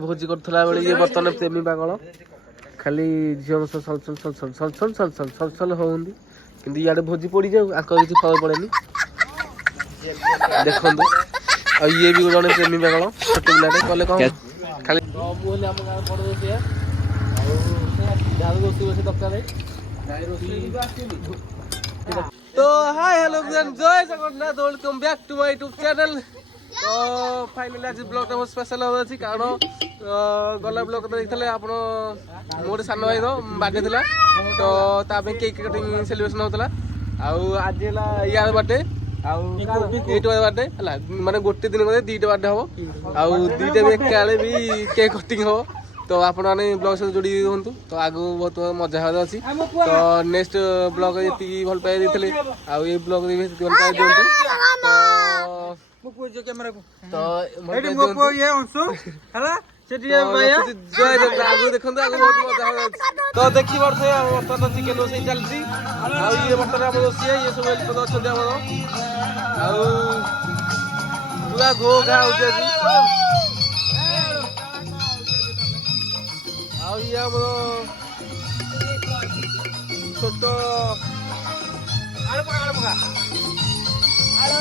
भोजी करथला बेले ये बर्तन प्रेमी पागल खाली झील सल होउंदी किंतु याडे भोजी पड़ी जाऊ आक किसी फल पड़ेनी देखंतु आ ये भी जने प्रेमी पागल छोटे पिलाटे कले कौन खाली मुहले हम गाँव पड़ से झाड़ू रोसी रोसी दरकार गाय रोसी तो हाय हेलो जय Jagannath welcome back to my YouTube channel. तो फाइनली आज ब्लॉग बहुत स्पेशल होची कारण गला ब्लॉग तो देखले आपण मोर सान भाई रो बर्थडे थिला तो ता पे केक कटिंग सेलिब्रेशन होतला आउ आज हला यार बर्थडे आउ एट बर्थडे हला माने गोटे दिन को दीटा बर्थडे हो आउ दीटा भी काले भी केक कटिंग हो तो आपण माने ब्लॉग से जोड़ी होंतु तो आगु बहुत मजा होदा अछि तो नेक्स्ट ब्लॉग एति भल पाए देथिले आउ ए ब्लॉग भी भल पाए देंतु मो पो जो कैमरा को तो एडी मो पो ये अंशु हला सेठी भैया जय जय आगु देखंतु आगु बहुत मजा होदा तो देखि बरथे बर्तन चिकन रोसई चलसी आउ ये बर्तन हम रोसी ये सब हेल्प तो छ हमरो आउ पूरा गो गा उठे आउ ये हमरो छोटो आलो पका आलो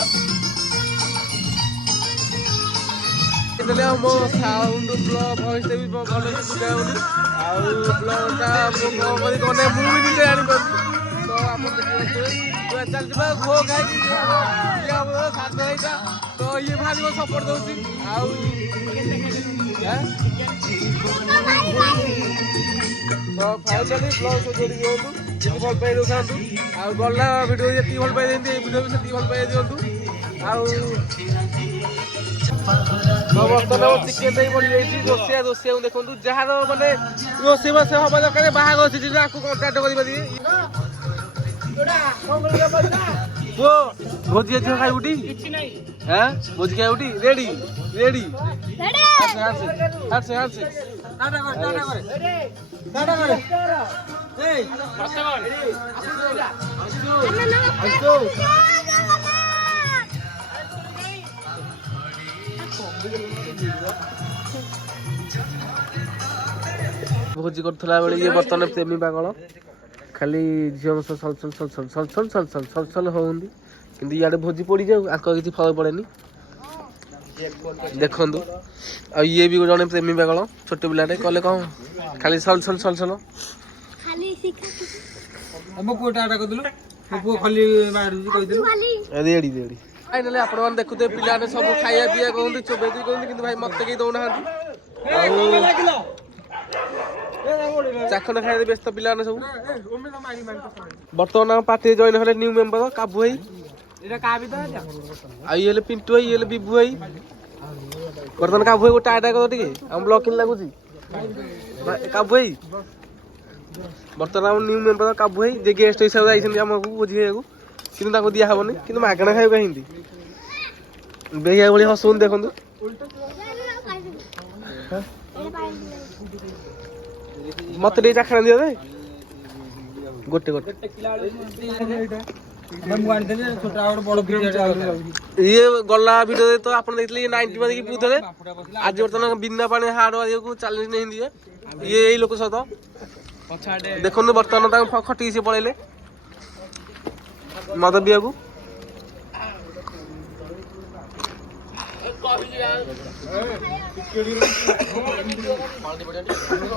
इतले हम साउंड ब्लॉग वॉइस भी भलो से सुगाउनी आउ ब्लॉग ता मो करी कोने मु भी नहीं आनी पड़ी तो आपण देखियो तो चल जबा गो गाई ये हमरो साथ भाईटा तो ये भारी सपोर्ट दोसी आउ तो फाइनली ब्लॉग से जोड़ी दियंतु जति भल पाई दोखांतु आ गल्ला वीडियो जति भल पाई देंती ए वीडियो भी जति भल पाई दियंतु आउ तो बर्तन चिकेन दही पड़ी जाइए रोसिया रोसिया देखो जार माने रोसे बास हवा दरकार बाहर अच्छी आपको कंटाक्ट कर भोजी आज खाई उठी हाँ भोजी खाई उठी रेडी रेडी भोजी करथला बेले ये बर्तन प्रेमी पागल खाली झील सल होउंदी किंतु याडे भोजी पड़ी जाऊ आक किसी फल पड़ेनी देखंतु आ ये भी जने प्रेमी पागल छोटे पिलाटे कले कौन खाली सल खाली सिखा हम कोटा आटा कदलु मो खाली मारू कहि देलु रेडी रेडी फाइनली आपण मान देखुते पिलाने सब खाया पिया कहंती चोबेती कहंती किंतु भाई मते के दउना हांती चाखन खाए व्यस्त पिलाने सब बर्तमान पार्टी जॉइन हले न्यू मेंबर काबू भाई एटा का भी द आई हेले पिंटू भाई हेले बिबू भाई बर्तमान काबू भाई गोटा आटा कर टिके हम ब्लॉक किन लागुची काबू भाई बर्तमान हम न्यू मेंबर काबू भाई जे गेस्ट हिसाब आइछन हमकु बुझियाकू किंतु ताको दिया हबनी किंतु मागणा खाइबा हिंदी बेहिया बळी हसुन देखंतु मत दे चाखना दियो दे गोटे गोटे ये गला वीडियो तो आपन देखले 90 मध्ये की पूथले आज वर्तमान बिना पानी हार्ड वाली को चैलेंज नहीं दिए ये एई लोक सहित देखंतु वर्तमान ता खटी से पळेले मत बिया को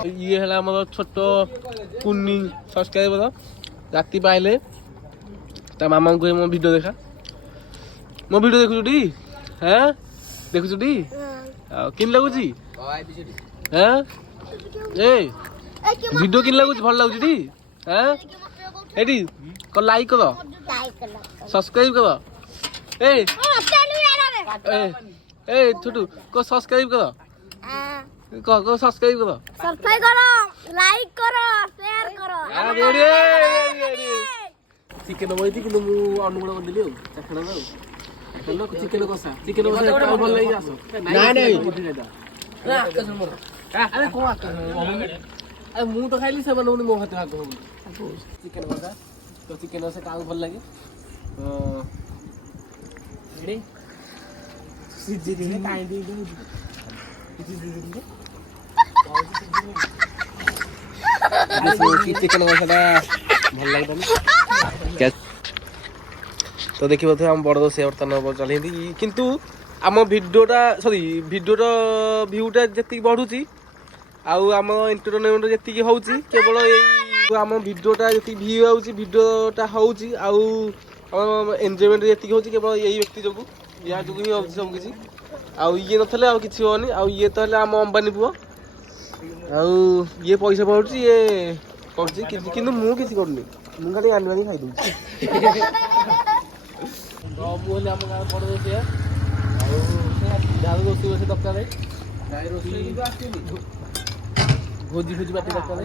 ये है हमर छोट कुन्नी सब्सक्राइबर राति पाइले ता मामा को मो वीडियो देखा मो वीडियो देखुछुटी हैं देखुछुटी किन लागुची हैं ए वीडियो किन लागुची भल लागुची हैं एडी को लाइक करो सब्सक्राइब करो ए ए छोटू को सब्सक्राइब करो को सब्सक्राइब करो लाइक करो शेयर करो रेडी चिकन बोइती कि मु अनुगुण कर दिलियो चखना चलो चिकन कसा का भल लागि आसो नाही ना आकाश मोर अरे को आकाश अरे मु तो खाइली से बनउनी मो हाथ हाथ चिकन कसा तो चिकन से का भल लागि रेडी सिजी दिने काई दे दे सिजी दे ଚିକେନ କଷାଟା ଭଲ ଲାଗୁନି। ତ ଦେଖିପାରୁଥିବେ ଆମ ବଡ଼ ରୋଷେଇ ବର୍ତ୍ତମାନ ଚଲେଇନ୍ତି କିନ୍ତୁ ଆମ ଭିଡ଼ିଓଟା ଭିଡ଼ିଓର ଭ୍ୟୁଟା ଯେତିକି ବଢ଼ୁଛି ଆଉ ଆମ ଏଣ୍ଟରଟେନମେଣ୍ଟ ଯେତିକି ହେଉଛି କେବଳ ଏଇ ଆମ ଭିଡ଼ିଓଟା ଯେତିକି ଭ୍ୟୁ ହେଉଛି ଭିଡ଼ିଓଟା ହେଉଛି ଆଉ ଆମ ଏନ୍ଜୟମେଣ୍ଟ ଯେତିକି ହେଉଛି କେବଳ ଏଇ ବ୍ୟକ୍ତି ଯୋଗୁଁ ୟା ଯୋଗୁଁ ହିଁ ହେଉଛି ସବୁ କିଛି। ଆଉ ଇଏ ନଥିଲେ ଆଉ କିଛି ହେବନି। ଆଉ ଇଏ ତ ହେଲେ ଆମ ଅମ୍ବାନୀ ପୁଅ ଆଉ ଇଏ ପଇସା ପାଉଛି ଇଏ କରୁଛି କିନ୍ତୁ ମୁଁ କିଛି କରୁନି ମୁଁ ଖାଲି ଆଣି ଖାଇଦେଉଛି। ତ ମୁଁ ହେଲି ଆମ ଗାଁ ବଡ଼ ରୋଷେଇଆ ଆଉ ଯାହାର ରୋଷେଇ ରୋଷେଇ ଦରକାର ଭୋଜି ଫୋଜି ପାଟି ଦରକାର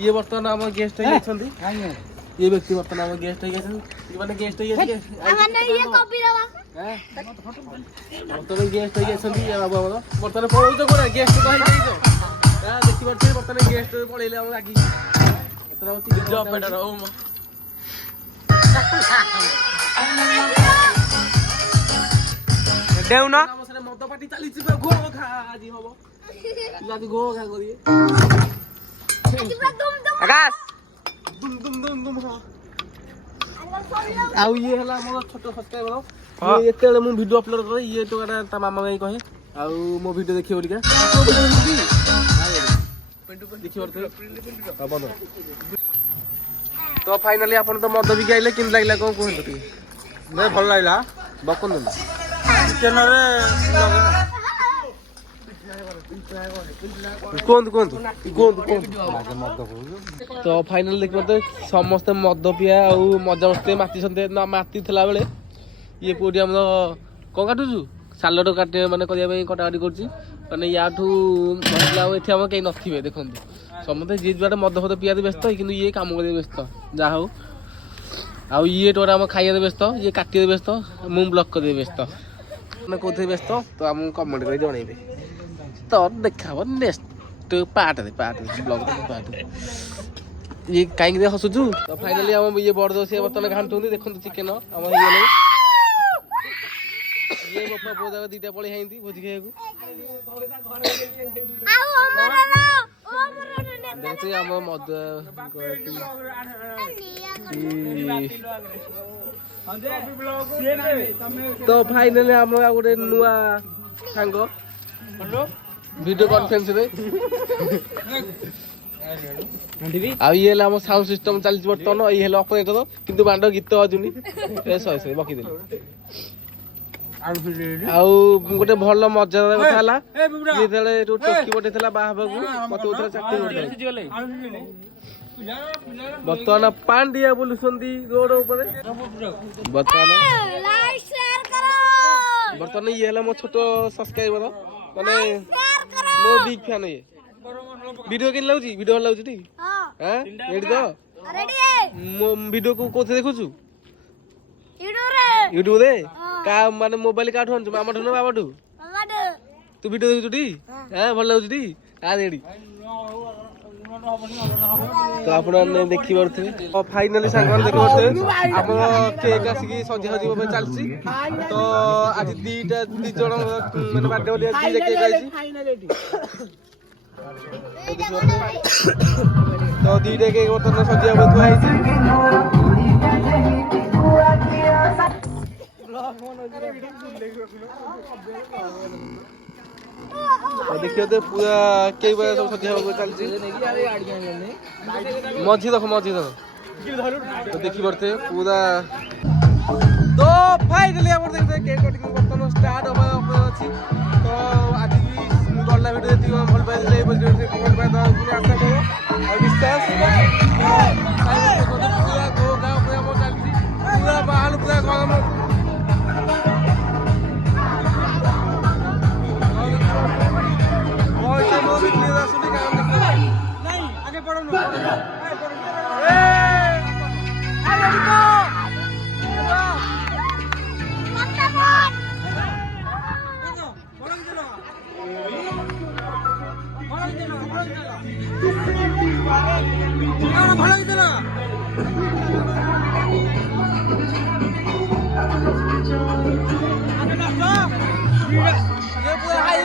ଇଏ ବର୍ତ୍ତମାନ ଆମ ଗେଷ୍ଟ ହେଇ ଅଛନ୍ତି। ये व्यक्ति बर्तन हम गेस्ट हो गए माने गेस्ट हो गए हमने ये कॉपी रवा बर्तन गेस्ट हो गए छथि या बाबा हमर बर्तन पळौ तो कोन गेस्ट तो हेइ गइछो या देखि परछे बर्तन गेस्ट पळैले हम लागी एतरा होती जॉब पेटर हो देउ ना हमसरे मद पार्टी चली छी गो खा आजी हबो लागी गो खा करिए आकाश दुम दुम दुम दुम हो आउ ये हला मोर छोटो सब्सक्राइबर ये एतेले मु वीडियो अपलोड करे ये तो ता मामा भाई कहे आउ मो वीडियो देखियो लिका देखियो तो फाइनली आपण तो मद भी गाइले किन लागला कोन कोन ती नै भल लागला बकन चिकन रे तो फाइनल देखिए समस्ते मद पिया और मजा मस्ती माती माती थिला बेले ये पुरी हम कौन काटुचु सालड काटे माने करिया कटाकटी कर माने या कहीं नथिबे देखंतु समस्ते जी जुआटे मद फद पिया व्यस्त कि ये काम कर व्यस्त जा हो आउ ये टोरा हम खाइया व्यस्त ये काटिया व्यस्त मु ब्लॉक कर व्यस्त मैंने कौन व्यस्त तो आम कमेंट कर जनइबे तो देखा नेक्स्ट पार्ट ब्लॉग पार्ट ये कहीं हसुचु तो फाइनली हम ये बड़ दोषी बर्तमान घाटुंट देखो चिकेन आम ये बापा पुआ जाक दीटा पड़ी खाई भोजी खाइबा देखते आम मद तो फाइनली आम गोटे नुआ सांग वीडियो कॉन्फ्रेंस रे आ ये हम साउंड सिस्टम चलछि बर्तन ये हेले ऑपरेटर किंतु बांड गीत बाजुनी ए सॉरी बकी देली आउ गोटे भल मजादार कथा हला ये तले टोकी पटेथला बाहाबाकू मते उतरा चाकरी करले बर्तमान पांडिया बोलुसंदी रोड ऊपर बर्तमान लाइक शेयर करो बर्तमान ये हला मो छोटो सब्सक्राइबर माने मो बिग फैन ये वीडियो केन लाउची वीडियो लाउची टी हां हैं रेडी तो रेडी है मो वीडियो को कोथे देखुछु यूट्यूब रे का माने मोबाइल काठू आनछु मामा ठु ना बाबा ठु तू वीडियो देखुछु टी हैं भल लाउची टी आ रेडी तो आपण देखि परथे और फाइनली सांगन देखि परथे हम केक आसी सजी सजी पे चलसी तो आज दीटा दी जण माने बर्थडे बोली आज केक आइसी तो दीटा केक बर्तन सजिया पे थुआ आइसी देखिए तो पूरा कई बार सब सजा हो चलছি मझी देखो तो देखि परथे पूरा तो फाइनली हम देखते केक कटिंग बर्तन स्टार्ट होबा अछि तो आज भी गल्ला वीडियो देती भल पाइ ले वीडियो से कमेंट पाइ दा पुनी आशा करो और विश्वास पूरा गो गांव पूरा मो चलছি पूरा बाहर पूरा गरम नहीं आगे बढ़ो ना ये पूरा हाई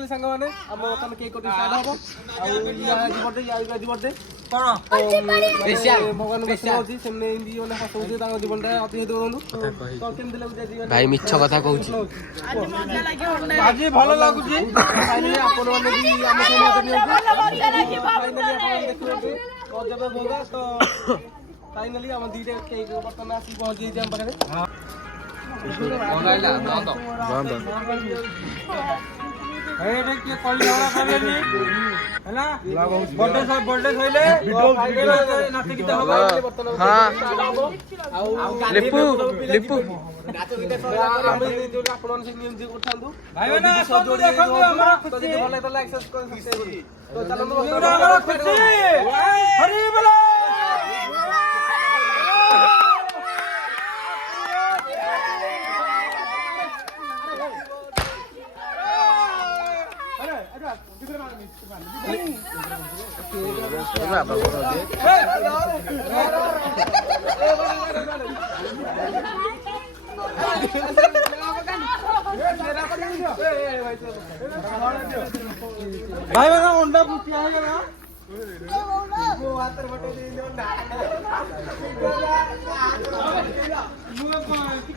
ଫାଇନାଲି ସାଙ୍ଗମାନେ ଆମ ବର୍ତ୍ତମାନ କେକ୍ କଟିଂ ଷ୍ଟାର୍ଟ ହବ। ଆଉ ଇଏ ଆଜି ବର୍ଥଡେ କଣ ଭଗବାନ ଅଛି ସେମିତି ମାନେ ହସଉଛି ତାଙ୍କ ଜୀବନଟା ଅତିବାହିତ କରନ୍ତୁ। ତ କେମିତି ଲାଗୁଛି ଆଜି ଭାଇ ମିଛ କଥା କହୁଛି। ଆଜି ଭଲ ଲାଗୁଛି। ଫାଇନାଲି ଆପଣମାନେ ବି ଆମ ସହ ମଜା ନିଅନ୍ତୁ। ଫାଇନାଲି ଆପଣ ଦେଖିବେ ଅଜବ ଭୋଗ। ତ ଫାଇନାଲି ଆମ ଦିଟା କେକ୍ ବର୍ତ୍ତମାନ ଆସିକି ପହଞ୍ଚି ଯାଇଛି ଆମ ପାଖରେ। भाई मेरा अंडा पूछा है ना वो हाथ बटे दे अंडा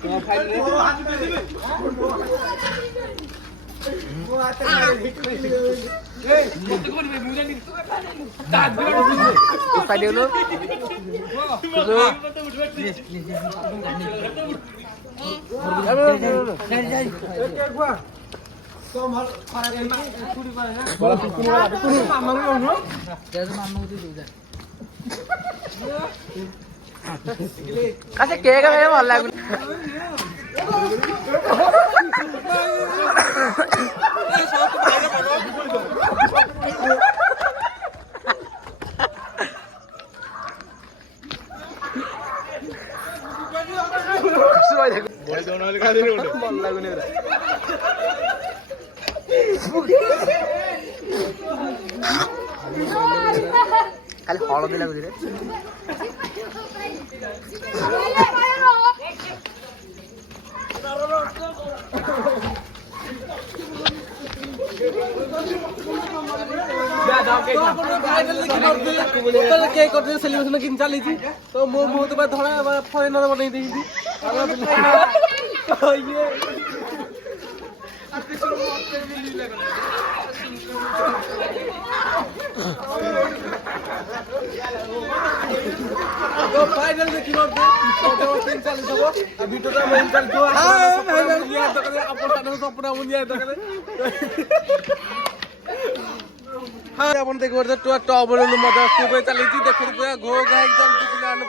तो फाइनली वो हाथ पे दे वो हाथ पे ए मत कर बे मुझे नहीं दाद पाइले लो कैसे केक है भल लागु भल लागुनि खाली हलदी लागुଛି रे सेलिब्रेशन किन चली तो मो मुह तो धड़ा फरेनर बनै देइछि तो फाइनल देखि मत तो तीन चालीस हो आ वीडियो ता मोन कर तो यार तो करे अपन सानो सपना मुन यार तो करे हां अपन देख वर्ष तो टॉप वाले मजा खूब चली थी देखो पूरा घो गा एकदम पिलान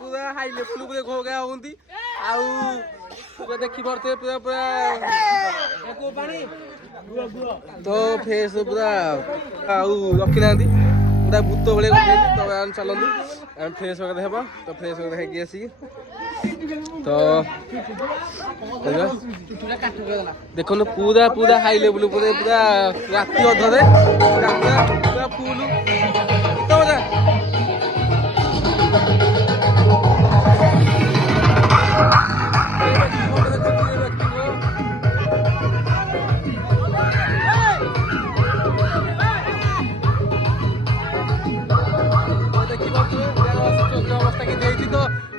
पूरा हाई लेवल पूरा घो गा होंदी आउ पूरा देखि पड़ते पूरा पूरा एको पानी तो फेस पूरा आउ रखी नांदी पूरा भूत बळे तो आन चलंदु एम फेस वगैरह हेबा तो फेस वगैरह हेगी आसी तो देखो न पूरा पूरा हाई लेवल पूरा पूरा राती अधरे पूरा फुल तो बजा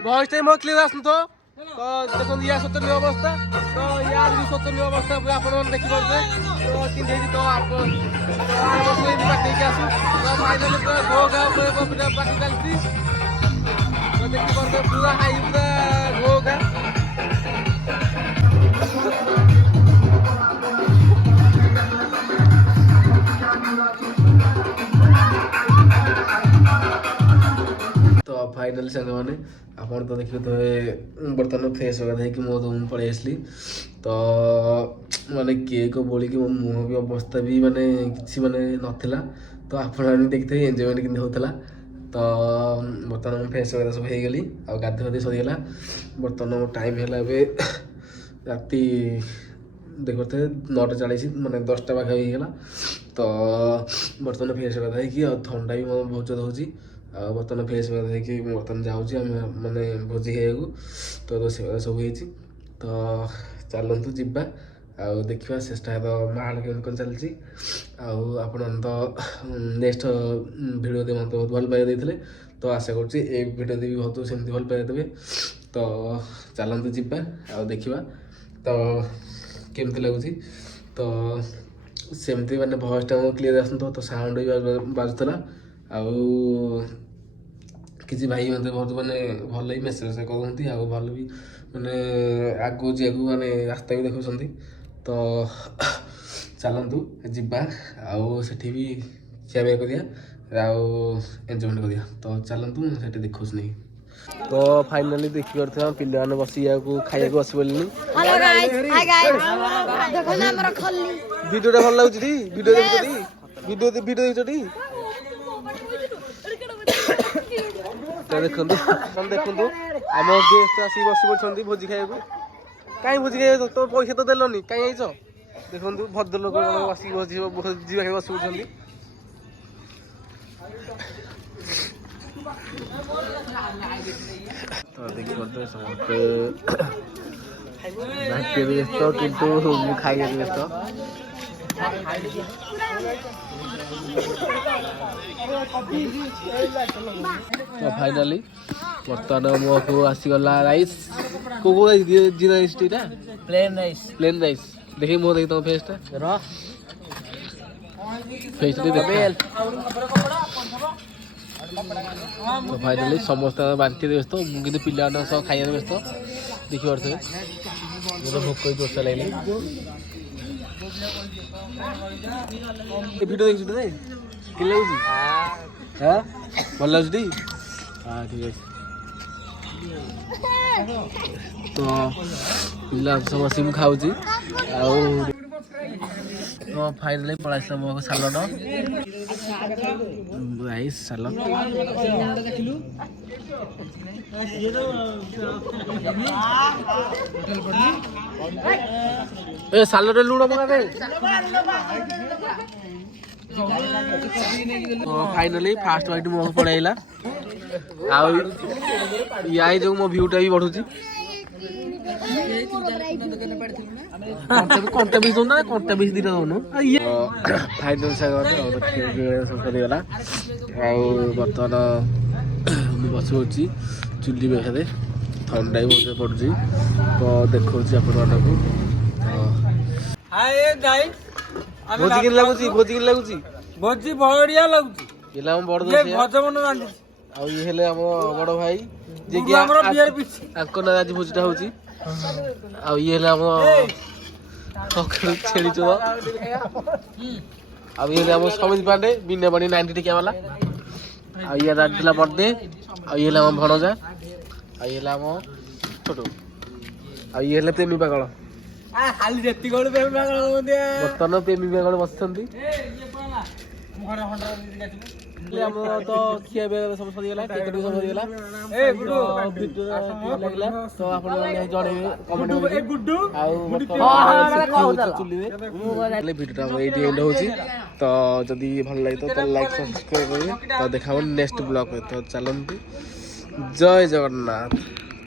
भॉइस टाइम क्लियर आसनु तो देखो या सतनी अवस्था तो यार भी सतनी अवस्था आपण मन देखि परबे तो किन देई तो आपण तो बस ये बात के आसु तो फाइनल तो गो गा पूरा बाकी चलती तो देखि परबे पूरा हाई पूरा गो गा तो फाइनली संग माने आपण तो देखियो तो बर्तमान फेस वगैरह कि मो रूम पड़े आसली तो माने केक बोली कि मो मुह भी अवस्था भी माने किसी माने नथिला तो आपण देखते एंजॉयमेंट कि होतला तो बर्तमान फेस वगैरह सब हो गली आ गाधे गाधे सरीगला बर्तमान टाइम है राति देखते 9:40 माने 10टा पाखा होगा तो बर्तमान फेस वगैरह कि ठंडा भी बहुत ज्यादा होची बर्तमान फेस वगैरह कि बर्तमान जाऊँगी माने भोजी खाइबू तो रोषे सब हो तो चलतु जीवा ଆଉ ଦେଖିବା ଚେଷ୍ଟା ତ ମାହାଳ କେମିତି କ'ଣ ଚାଲିଛି। ଆଉ ଆପଣ ତ ନେକ୍ସଟ ଭିଡ଼ିଓ ମୋତେ ବହୁତ ଭଲ ପାଇବା ଦେଇଥିଲେ, ତ ଆଶା କରୁଛି ଏଇ ଭିଡ଼ିଓ ବି ବହୁତ ସେମିତି ଭଲ ପାଇବା ଦେବେ। ତ ଚାଲନ୍ତୁ ଯିବା ଆଉ ଦେଖିବା ତ କେମିତି ଲାଗୁଛି। ତ ସେମିତି ମାନେ ଭଏସ୍ଟା ମୋ କ୍ଲିୟର ଆସୁନଥିବ, ତ ସାଉଣ୍ଡ ବି ବାଜୁଥିଲା। ଆଉ କିଛି ଭାଇ ମୋତେ ବହୁତ ମାନେ ଭଲ ବି ମେସେଜ କରୁଛନ୍ତି, ଆଉ ଭଲ ବି ମାନେ ଆଗକୁ ଯିବାକୁ ମାନେ ରାସ୍ତା ବି ଦେଖାଉଛନ୍ତି। ତ ଚାଲନ୍ତୁ ଯିବା ଆଉ ସେଠି ବି ଖିଆପିଆ କରିବା ଆଉ ଏନ୍ଜୟମେଣ୍ଟ କରିବା। ତ ଚାଲନ୍ତୁ ମୁଁ ସେଠି ଦେଖାଉଛି ନେଇ। ତ ଫାଇନାଲି ଦେଖିପାରୁଥିବା ପିଲାମାନେ ବସିବାକୁ ଖାଇବାକୁ ବସି ପାରିଲେନି। ହ୍ୟାଲୋ ଗାଇସ୍, ହାଇ ଗାଇସ୍, ଦେଖନ୍ତୁ ଆମର ଖଲି। ଭିଡ଼ିଓଟା ଭଲ ଲାଗୁଛି ଟି? ଭିଡ଼ିଓ ଦେଖୁଛନ୍ତି? ଭିଡ଼ିଓ ଦେଖୁଛନ୍ତି? ତ ଦେଖନ୍ତୁ ଦେଖନ୍ତୁ ଆମ ଗେଷ୍ଟ ଆସିକି ବସି ପଡ଼ିଛନ୍ତି ଭୋଜି ଖାଇବାକୁ। କାହିଁ ଭୋଜି ଖାଇବାକୁ ତ ପଇସା ତ ଦେଲନି, କାହିଁ ଆଇଛ? ଦେଖନ୍ତୁ ଭଦ୍ରଲୋକ ଆସିକି ଭୋଜି ଖାଇବାକୁ ବସି ପଡ଼ିଛନ୍ତି। ତ ଦେଖିପାରୁଥିବେ ସମସ୍ତେ ନାଚିବାକୁ ବ୍ୟସ୍ତ, କିନ୍ତୁ ମୁଁ ଖାଇବାକୁ ବ୍ୟସ୍ତ। ତ ଫାଇନାଲି ବର୍ତ୍ତମାନ ମୋ ପାଖକୁ ଆସିଗଲା ରାଇସ୍। କୋଉ ରାଇସ୍? ଜିରା ରାଇସ୍ ଏଇଟା? Plain rice. Plain rice. ଦେଖି ମୋ ଦେଖି ତମ ଫେସ୍ଟା, ଫେସ୍ଟା ଦେଖ। ତ ଫାଇନାଲି ସମସ୍ତେ ବାଣ୍ଟିରେ ବ୍ୟସ୍ତ, ମୁଁ କିନ୍ତୁ ପିଲାମାନଙ୍କ ସହ ଖାଇବାରେ ବ୍ୟସ୍ତ। ଦେଖିପାରୁଥିବେ ମୋର ଭୋକ ଜୋରସେ ଲାଗିଲାଣି। ଏ ଭିଡ଼ିଓ ଦେଖିଛୁ ରେ? କି ଲାଗୁଛି? ହଁ ଭଲ ଲାଗୁଛି ଟି? ହଁ ଠିକ୍ ଅଛି। ତ ପିଲା ସବୁ ବସିକି ମୁଁ ଖାଉଛି ଆଉ ଫାଇନାଲି ପଳାଇ ଆସିଲା ମୋ ସାଲଡ଼ ରାଇସ୍ ସାଲଡ଼। ଏ ସାଲଡ଼ରେ ଲୁଣ ପକାବେ। ଫାଇନାଲି ଫାଷ୍ଟ ବାଇଟ୍ ମୋ ପଳେଇଲା। ଆଉ ୟାଇ ଯୋଗୁଁ ମୋ ଭିୟୁଟା ବି ବଢ଼ୁଛି। କଣ୍ଟା ପିସ୍ ଦଉନା, କଣ୍ଟା ପିସ୍ ଦିଟା ଦଉନୁ। ଫାଇନାଲ ସାଙ୍ଗରେ ସବୁ ସରିଗଲା। ଆଉ ବର୍ତ୍ତମାନ ମୁଁ ବସି ପଡ଼ୁଛି ଚୁଲି ପାଖରେ, ଥଣ୍ଡା ବି ବହୁତ ପଡ଼ୁଛି। ତ ଦେଖାଉଛି ଆପଣମାନଙ୍କୁ। ଭୋଜି କେମିତି ଲାଗୁଛି? ଭୋଜି କେମିତି ଲାଗୁଛି? ଭୋଜି ବଢିଆ ଲାଗୁଛି। ହେଲେ ଆମ ବଡ଼ ଦୋଷୀ, ଆଉ ଇଏ ହେଲେ ଆମ ବଡ଼ ଭାଇ, ଯିଏକି ତାଙ୍କ ନାଁ ଆଜି ଭୋଜିଟା ହଉଛି। ଆଉ ଇଏ ହେଲେ ଆମ ଛେଳି ଚୋର, ଆଉ ଇଏ ହେଲେ ଆମ ସମିତ ପାଣ୍ଡେ, ବିନା ପାଣି 90 ଟିକିଆ ବାଲା। ଆଉ ଇଏ ଥିଲା ବର୍ଥଡେ, ଆଉ ଇଏ ହେଲେ ଆମ ଭଣଜା, ଆଉ ଇଏ ହେଲା ଆମ ଛୋଟ, ଆଉ ଇଏ ହେଲେ ପ୍ରେମୀ ପାଗଳ। ବର୍ତ୍ତମାନ ପ୍ରେମୀ ପାଗଳ ବସିଛନ୍ତି। ଆମର ତ ଖିଆ ପିଆ ସବୁ ସରିଗଲା, ଟିକେଟ ବି ସବୁ ସରିଗଲା। ତ ଆପଣ ଜଣେଇବେ କମେଣ୍ଟ କରିକି। ଆଉ ଚୁଲିରେ ଭିଡ଼ିଓଟା ଏଇଠି ଏଣ୍ଡ ହେଉଛି। ତ ଯଦି ଭଲ ଲାଗିଥିବ ତାହେଲେ ଲାଇକ୍ ସବସ୍କ୍ରାଇବ୍ କରିବେ। ତ ଦେଖା ହେବ ନେକ୍ସଟ ବ୍ଲଗ୍। ତ ଚାଲନ୍ତୁ, ଜୟ ଜଗନ୍ନାଥ।